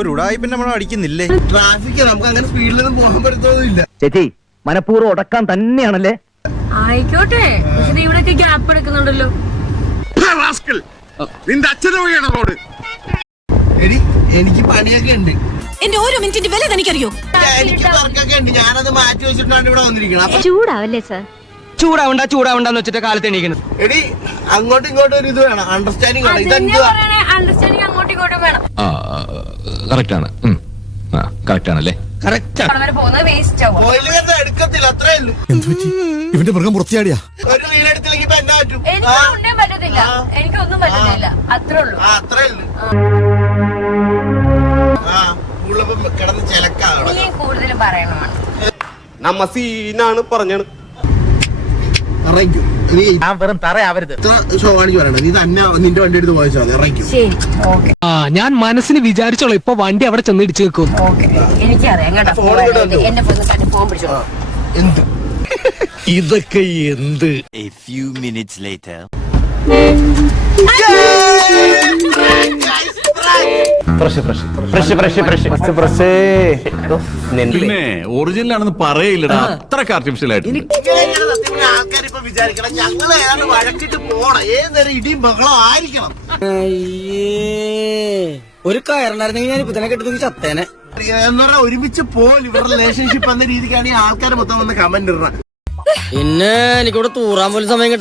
ഒരു ഉടായിപ്പിന്നെ നമ്മൾ അടിക്കുന്നില്ലേ? ട്രാഫിക് നമുക്ക് അങ്ങനെ സ്പീഡിലൊന്നും പോകാൻ പറ്റത്തൊന്നുമില്ല. ചേച്ചി മനഃപൂർവ്വം ഉടക്കാൻ തന്നെയാണല്ലേ? ആയിക്കോട്ടെ, പക്ഷെ നീ ഇവിടെയൊക്കെ ഗ്യാപ്പ് എടുക്കുന്നുണ്ടല്ലോ. നിന്റെ അച്ഛനെ വഴിയാണ് റോഡ്. എനിക്ക് പണിയൊക്കെ ഉണ്ട്. എന്റെ ഓരോ മിനിറ്റിന്റെ വില എനിക്കറിയോ? എനിക്ക് വർക്കൊക്കെ ഉണ്ട്. ഞാനത് മാറ്റി വെച്ചിട്ടാണ് ഇവിടെ വന്നിരിക്കുന്നത്. ചൂടാവല്ലേ സാർ? ചൂടാവണ്ടെന്ന് വെച്ചിട്ട് കാലത്ത് എണീക്കുന്നത്. എടി അങ്ങോട്ടും ഇങ്ങോട്ടും ഒരു ഇത് വേണം, അണ്ടർസ്റ്റാൻഡിങ് വേണം. അണ്ടർസ്റ്റാൻഡിങ് അങ്ങോട്ടും ഇങ്ങോട്ടും വേണം. കറക്റ്റ് ആണല്ലേ? പോകുന്നത് വേസ്റ്റ് ആവും. എടുക്കത്തില്ല, അത്രേ ഉള്ളൂ. ഇവന്റെ മൃഗം പുറത്തിയാടിയാ. ഒരു വീട് എടുത്തില്ലെങ്കിൽ ഇപ്പൊ എന്നാ പറ്റും? എനിക്കൊന്നും പറ്റത്തില്ല, എനിക്കൊന്നും പറ്റത്തില്ല. അത്രേ ഉള്ളൂ. അത്രേ ഉള്ളൂ. കിടന്ന് ചിലക്കാണ്. നീ കൂടുതൽ പറയണമാണ്. നമ്മ സീനാണ് പറഞ്ഞാണ്. ഞാൻ വെറും തറയാവരുത്. ഷോ കാണിച്ച് പറയണ നീ തന്നെ നിന്റെ വണ്ടി എടുത്ത് പോയച്ചാൽ ഇറക്കും. ശരി, ഓക്കെ. ഞാൻ മനസ്സിന് വിചാരിച്ചോളൂ ഇപ്പൊ വണ്ടി അവിടെ ചെന്ന് ഇടിച്ചു വെക്കും. ഓക്കെ, എനിക്കറിയാം കേട്ടോ. എന്റെ ഫോൺ പിടിച്ചോ. എന്ത് ഇതൊക്കെ എന്ത്? A few minutes later. പിന്നെ ഒറിജിനൽ ആണെന്ന് പറയില്ലടാ, അത്രക്ക് ആർട്ടിഫിഷ്യൽ ആയിട്ട്. ആൾക്കാർ ഇപ്പൊ വിചാരിക്കണം ഞങ്ങള് ഏതാണ്ട് വഴക്കിട്ട് പോണം. ഏത് നേരം ഇടിയും ബഹളം ആയിരിക്കണം. ഒരു കയറുണ്ടായിരുന്നെങ്കിൽ ഞാൻ ഇപ്പൊ തന്നെ കെട്ടി ചത്തേനെ എന്ന് പറഞ്ഞാൽ ഒരുമിച്ച് പോലും ഇവരുടെ റിലേഷൻഷിപ്പ് എന്ന രീതിക്കാണ് ഈ ആൾക്കാർ മൊത്തം വന്ന് കമന്റ് ഇടണം. പിന്നെ എനിക്കിവിടെ തൂറാൻ പോലും സമയം